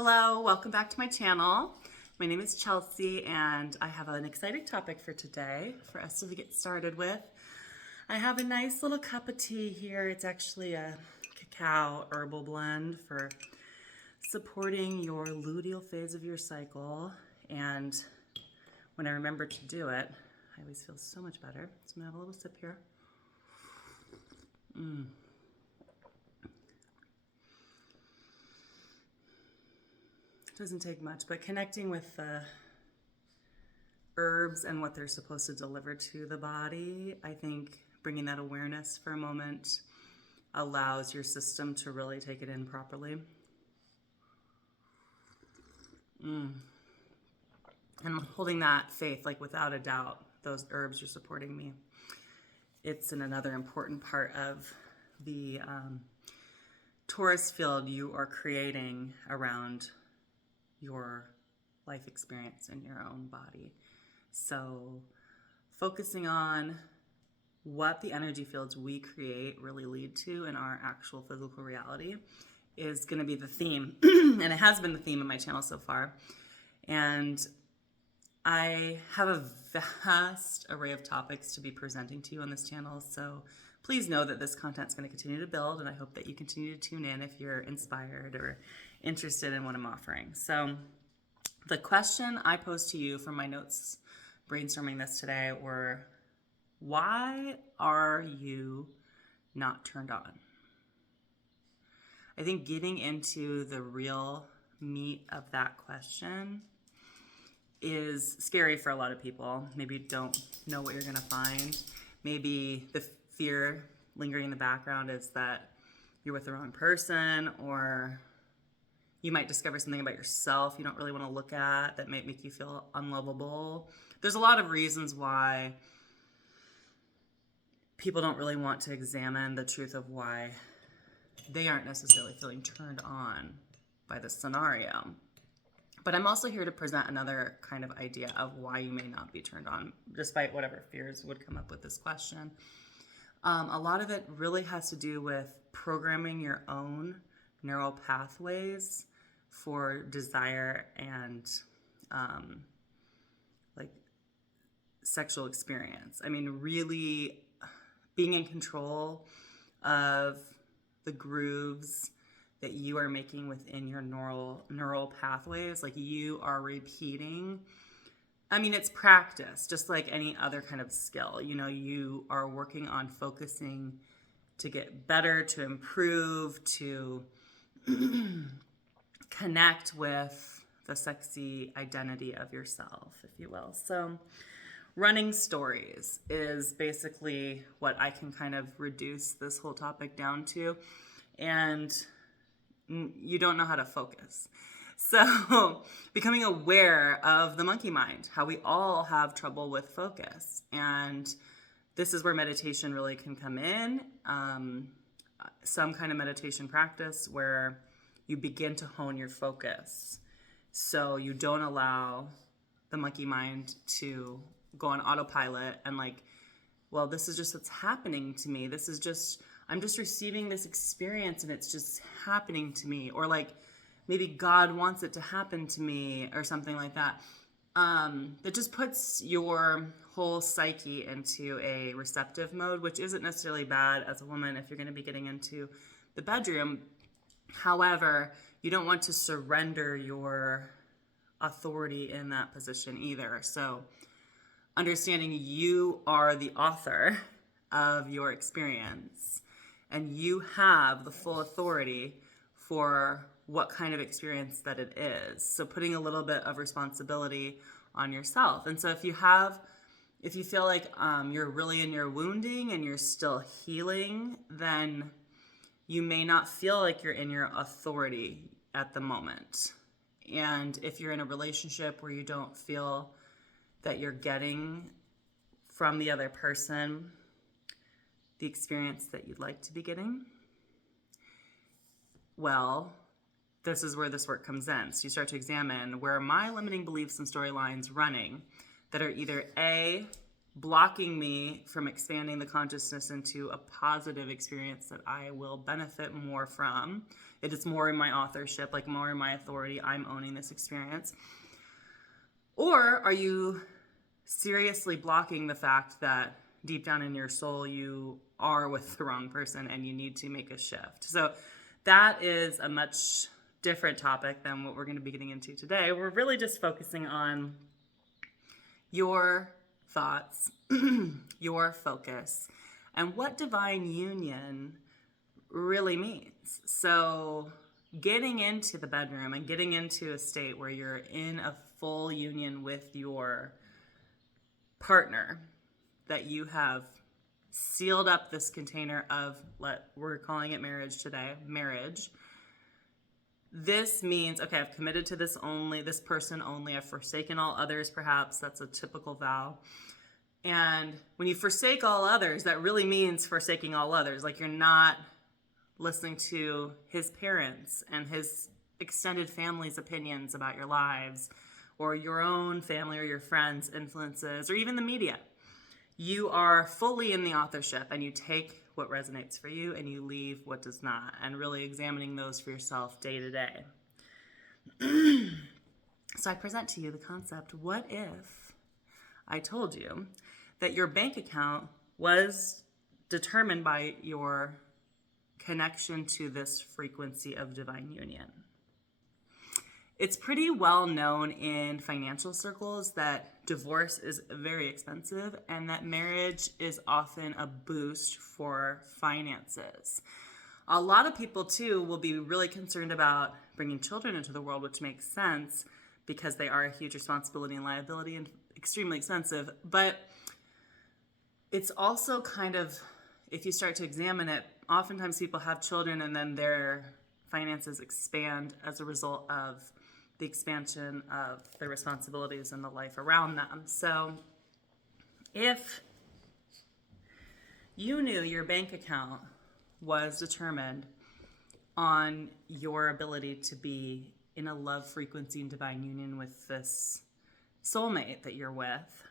Hello, welcome back to my channel. My name is Chelsea and I have an exciting topic for today for us to get started with. I have a nice little cup of tea here. It's actually a cacao herbal blend for supporting your luteal phase of your cycle. And when I remember to do it, I always feel so much better. So I'm gonna have a little sip here. Doesn't take much, but connecting with the herbs and what they're supposed to deliver to the body, I think bringing that awareness for a moment allows your system to really take it in properly. And holding that faith, like without a doubt, those herbs are supporting me. It's another important part of the Taurus field you are creating around your life experience in your own body. So focusing on what the energy fields we create really lead to in our actual physical reality is going to be the theme. And it has been the theme of my channel so far. And I have a vast array of topics to be presenting to you on this channel. So please know that this content is going to continue to build, and I hope that you continue to tune in if you're inspired or interested in what I'm offering. So the question I posed to you from my notes brainstorming this today were, why are you not turned on? I think getting into the real meat of that question is scary for a lot of people. Maybe you don't know what you're going to find. Maybe the fear lingering in the background is that you're with the wrong person, or you might discover something about yourself you don't really want to look at that might make you feel unlovable. There's a lot of reasons why people don't really want to examine the truth of why they aren't necessarily feeling turned on by this scenario. But I'm also here to present another kind of idea of why you may not be turned on, despite whatever fears would come up with this question. A lot of it really has to do with programming your own neural pathways for desire and like sexual experience. I mean, really being in control of the grooves that you are making within your neural pathways. Like, you are repeating. I mean, it's practice, just like any other kind of skill. You know, you are working on focusing to get better, to improve, to connect with the sexy identity of yourself, if you will. So running stories is basically what I can kind of reduce this whole topic down to. And you don't know how to focus. So becoming aware of the monkey mind, how we all have trouble with focus. And this is where meditation really can come in. Some kind of meditation practice where you begin to hone your focus. So you don't allow the monkey mind to go on autopilot and like, well, this is just what's happening to me. I'm just receiving this experience and it's just happening to me. Or like, maybe God wants it to happen to me or something like that. That just puts your whole psyche into a receptive mode, which isn't necessarily bad as a woman if you're going to be getting into the bedroom. However, you don't want to surrender your authority in that position either. So understanding you are the author of your experience and you have the full authority for what kind of experience that it is. So putting a little bit of responsibility on yourself. And so if you feel like you're really in your wounding and you're still healing, then you may not feel like you're in your authority at the moment. And if you're in a relationship where you don't feel that you're getting from the other person the experience that you'd like to be getting, well, this is where this work comes in. So you start to examine, where are my limiting beliefs and storylines running that are either A, blocking me from expanding the consciousness into a positive experience that I will benefit more from. It is more in my authorship, like more in my authority. I'm owning this experience. Or are you seriously blocking the fact that deep down in your soul, you are with the wrong person and you need to make a shift? So that is a much different topic than what we're going to be getting into today. We're really just focusing on your thoughts, your focus, and what divine union really means. So getting into the bedroom and getting into a state where you're in a full union with your partner, that you have sealed up this container of, we're calling it marriage today, marriage. This means, okay, I've committed to this person only, I've forsaken all others, perhaps. That's a typical vow. And when you forsake all others, that really means forsaking all others. Like, you're not listening to his parents and his extended family's opinions about your lives, or your own family or your friends' influences, or even the media. You are fully in the authorship, and you take what resonates for you and you leave what does not, and really examining those for yourself day to day. So I present to you the concept, what if I told you that your bank account was determined by your connection to this frequency of divine union? It's pretty well known in financial circles that divorce is very expensive and that marriage is often a boost for finances. A lot of people, too, will be really concerned about bringing children into the world, which makes sense because they are a huge responsibility and liability and extremely expensive. But it's also kind of, if you start to examine it, oftentimes people have children and then their finances expand as a result of the expansion of their responsibilities and the life around them. So if you knew your bank account was determined on your ability to be in a love frequency and divine union with this soulmate that you're with,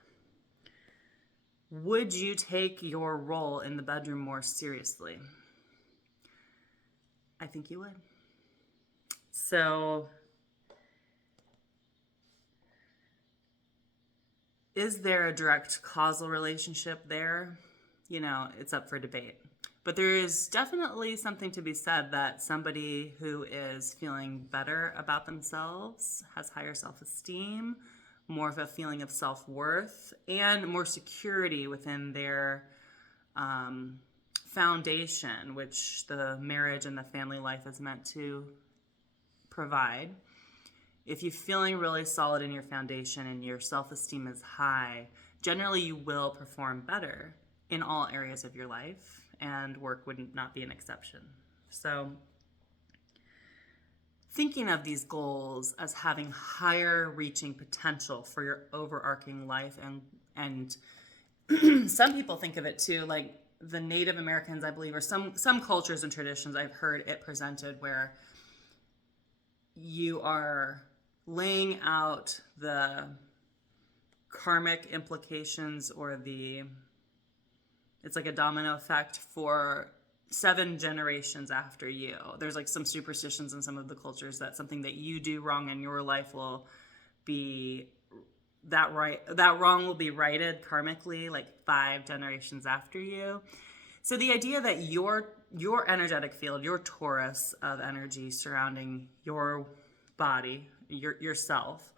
would you take your role in the bedroom more seriously? I think you would. So is there a direct causal relationship there? You know, it's up for debate. But there is definitely something to be said that somebody who is feeling better about themselves, has higher self-esteem, more of a feeling of self-worth, and more security within their foundation, which the marriage and the family life is meant to provide. If you're feeling really solid in your foundation and your self-esteem is high, generally you will perform better in all areas of your life, and work would not be an exception. So thinking of these goals as having higher reaching potential for your overarching life, and some people think of it too, like the Native Americans, I believe, or some cultures and traditions I've heard it presented, where you are laying out the karmic implications, or it's like a domino effect for 7 generations after you. There's like some superstitions in some of the cultures that something that you do wrong in your life will be that wrong will be righted karmically like 5 generations after you. So the idea that your energetic field, your torus of energy surrounding your body, yourself,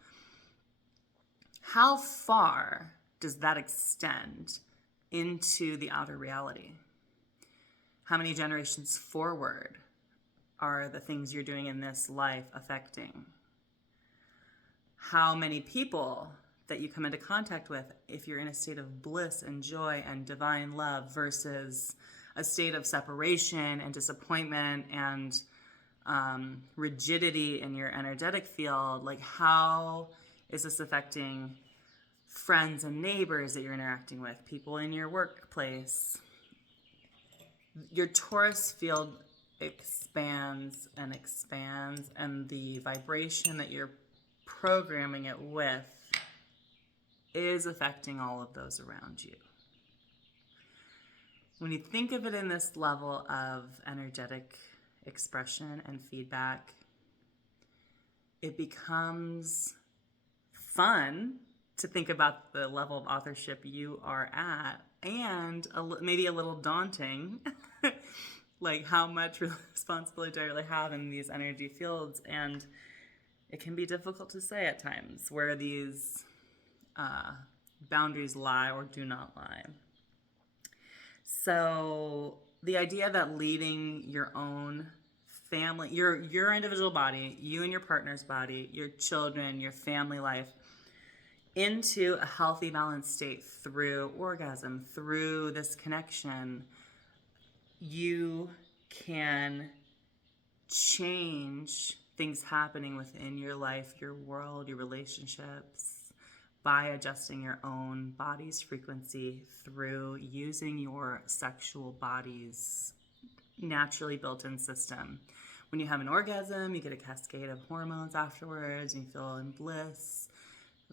how far does that extend into the outer reality? How many generations forward are the things you're doing in this life affecting? How many people that you come into contact with, if you're in a state of bliss and joy and divine love versus a state of separation and disappointment and rigidity in your energetic field, like how is this affecting friends and neighbors that you're interacting with, people in your workplace? Your torus field expands and expands, and the vibration that you're programming it with is affecting all of those around you. when you think of it in this level of energetic expression and feedback, it becomes fun to think about the level of authorship you are at, and maybe a little daunting, like how much responsibility do I really have in these energy fields? And it can be difficult to say at times where these boundaries lie or do not lie. So the idea that leading your own family, your individual body, you and your partner's body, your children, your family life, into a healthy, balanced state through orgasm, through this connection, you can change things happening within your life, your world, your relationships, by adjusting your own body's frequency through using your sexual body's naturally built-in system. When you have an orgasm, you get a cascade of hormones afterwards, and you feel in bliss,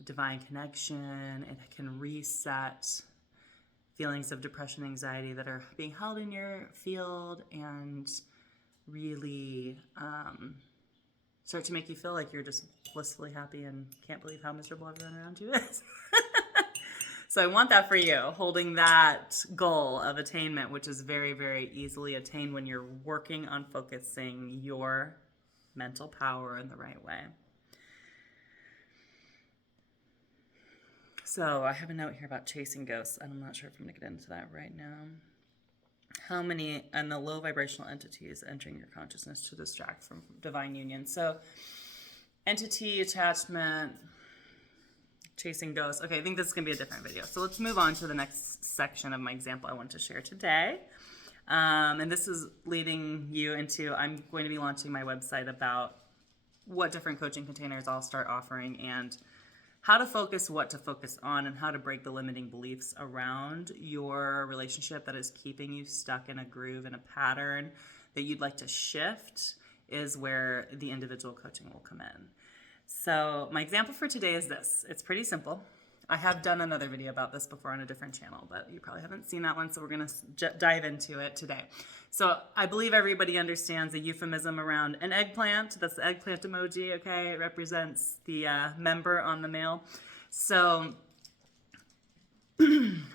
divine connection. It can reset feelings of depression, anxiety that are being held in your field, and really start to make you feel like you're just blissfully happy and can't believe how miserable everyone around you is. So I want that for you, holding that goal of attainment, which is very, very easily attained when you're working on focusing your mental power in the right way. So I have a note here about chasing ghosts, and I'm not sure if I'm going to get into that right now. How many and the low vibrational entities entering your consciousness to distract from divine union. So entity, attachment, chasing ghosts. Okay, I think this is going to be a different video. So let's move on to the next section of my example I want to share today. And this is leading you into, I'm going to be launching my website about what different coaching containers I'll start offering, and how to focus, what to focus on, and how to break the limiting beliefs around your relationship that is keeping you stuck in a groove and a pattern that you'd like to shift, is where the individual coaching will come in. So my example for today is this. It's pretty simple. I have done another video about this before on a different channel, but you probably haven't seen that one, so we're going to dive into it today. So I believe everybody understands the euphemism around an eggplant. That's the eggplant emoji, okay? It represents the member on the male. So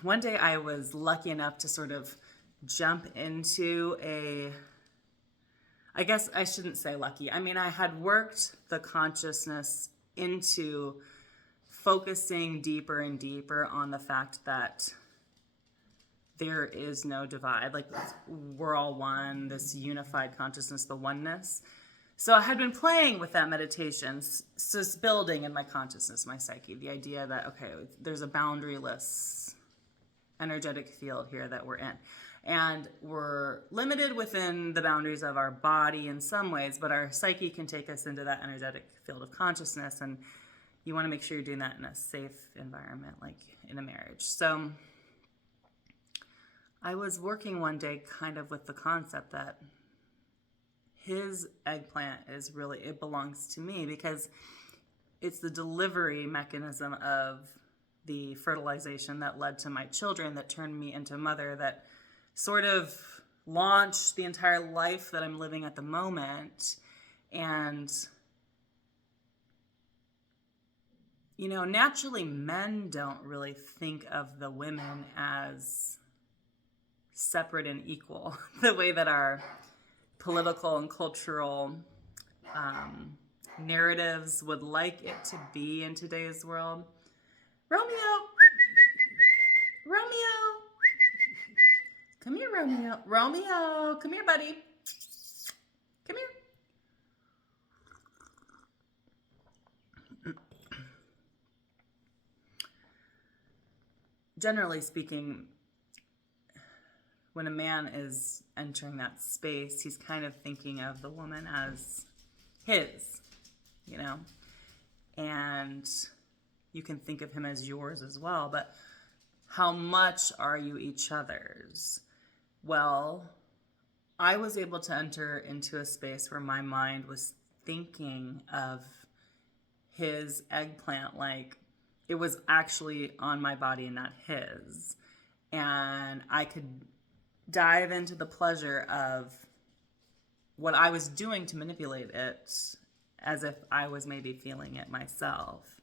one day I was lucky enough to sort of jump into I guess I shouldn't say lucky. I mean, I had worked the consciousness into focusing deeper and deeper on the fact that there is no divide. Like, we're all one, this unified consciousness, the oneness. So I had been playing with that meditation, so it's building in my consciousness, my psyche, the idea that, okay, there's a boundaryless energetic field here that we're in. And we're limited within the boundaries of our body in some ways, but our psyche can take us into that energetic field of consciousness. And you want to make sure you're doing that in a safe environment, like in a marriage. So I was working one day kind of with the concept that his eggplant is really, it belongs to me, because it's the delivery mechanism of the fertilization that led to my children, that turned me into a mother, that sort of launched the entire life that I'm living at the moment. And, you know, naturally men don't really think of the women as separate and equal the way that our political and cultural narratives would like it to be in today's world. Romeo! Romeo! Come here, Romeo. Romeo! Come here, buddy. Come here. Generally speaking, when a man is entering that space, he's kind of thinking of the woman as his, you know? And you can think of him as yours as well, but how much are you each other's? Well, I was able to enter into a space where my mind was thinking of his eggplant like it was actually on my body and not his. And I could dive into the pleasure of what I was doing to manipulate it as if I was maybe feeling it myself.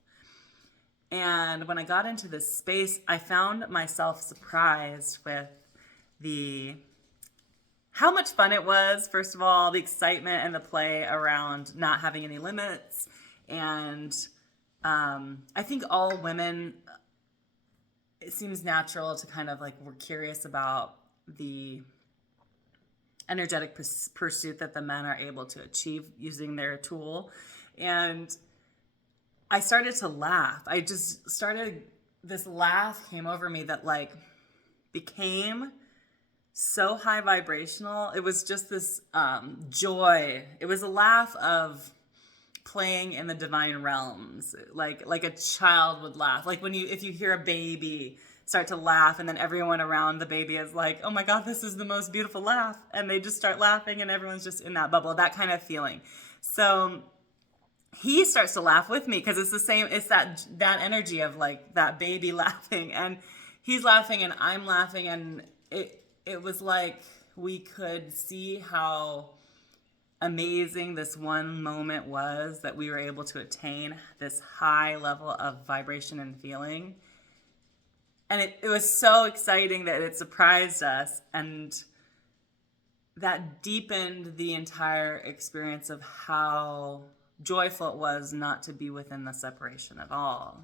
And when I got into this space, I found myself surprised with the how much fun it was. First of all, the excitement and the play around not having any limits. And I think all women, it seems natural to kind of like, we're curious about the energetic pursuit that the men are able to achieve using their tool. And I started to laugh. This laugh came over me that like became so high vibrational. It was just this joy. It was a laugh of playing in the divine realms, like a child would laugh. Like if you hear a baby start to laugh, and then everyone around the baby is like, "Oh my God, this is the most beautiful laugh," and they just start laughing, and everyone's just in that bubble. That kind of feeling. So he starts to laugh with me because it's the same. It's that energy of like that baby laughing, and he's laughing, and I'm laughing, and it was like we could see how amazing this one moment was that we were able to attain this high level of vibration and feeling. And it was so exciting that it surprised us, and that deepened the entire experience of how joyful it was not to be within the separation at all.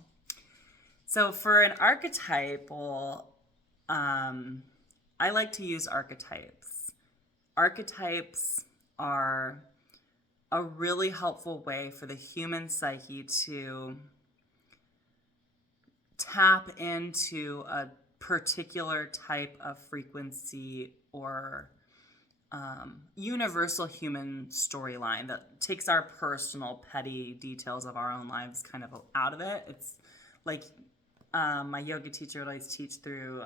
So for an archetypal, I like to use archetypes. Archetypes are a really helpful way for the human psyche to tap into a particular type of frequency or universal human storyline that takes our personal petty details of our own lives kind of out of it. It's like my yoga teacher would always teach through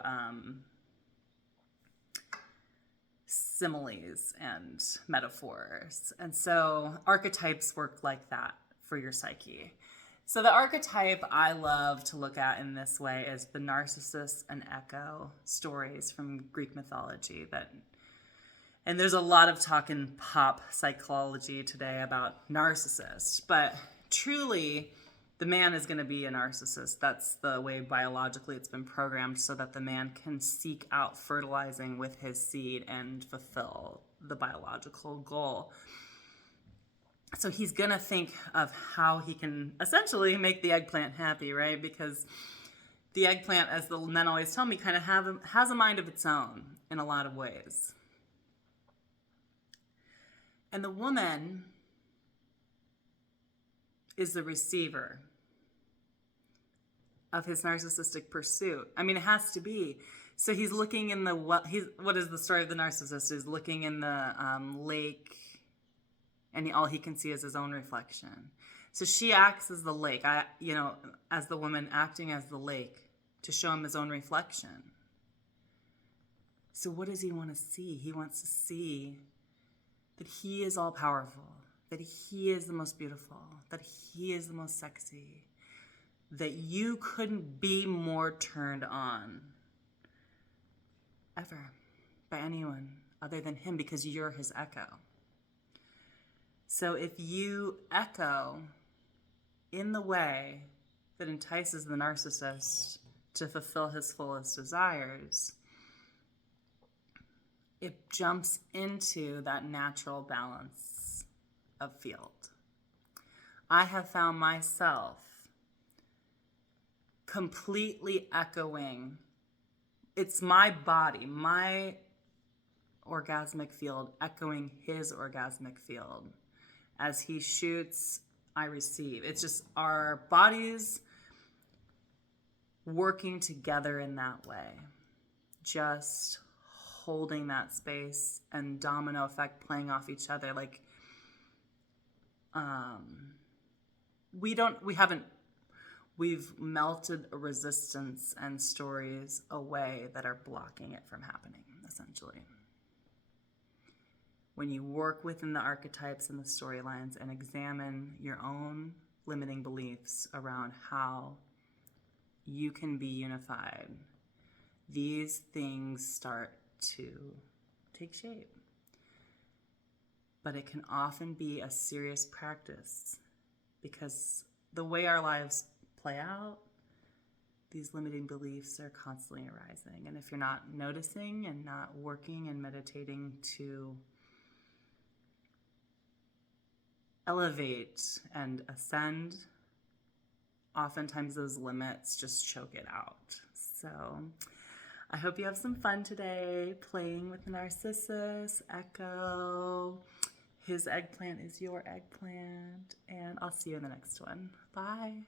similes and metaphors. And so archetypes work like that for your psyche. So the archetype I love to look at in this way is the Narcissus and Echo stories from Greek mythology. And there's a lot of talk in pop psychology today about narcissists, but truly the man is going to be a narcissist. That's the way biologically it's been programmed, so that the man can seek out fertilizing with his seed and fulfill the biological goal. So he's going to think of how he can essentially make the eggplant happy, right? Because the eggplant, as the men always tell me, kind of has a mind of its own in a lot of ways. And the woman is the receiver of his narcissistic pursuit. I mean, it has to be. So he's looking in what is the story of the narcissist? Is looking in the lake, and all he can see is his own reflection. So she acts as the lake, as the woman acting as the lake to show him his own reflection. So what does he want to see? He wants to see that he is all powerful, that he is the most beautiful, that he is the most sexy, that you couldn't be more turned on ever by anyone other than him, because you're his echo. So if you echo in the way that entices the narcissist to fulfill his fullest desires, it jumps into that natural balance of field. I have found myself completely echoing. It's my body, my orgasmic field, echoing his orgasmic field. As he shoots, I receive. It's just our bodies working together in that way. Just holding that space and domino effect playing off each other. Like, we've melted a resistance and stories away that are blocking it from happening, essentially. When you work within the archetypes and the storylines and examine your own limiting beliefs around how you can be unified, these things start to take shape. But it can often be a serious practice because the way our lives play out, these limiting beliefs are constantly arising. And if you're not noticing and not working and meditating to elevate and ascend, oftentimes those limits just choke it out. So I hope you have some fun today playing with the Narcissus Echo. His eggplant is your eggplant, and I'll see you in the next one. Bye.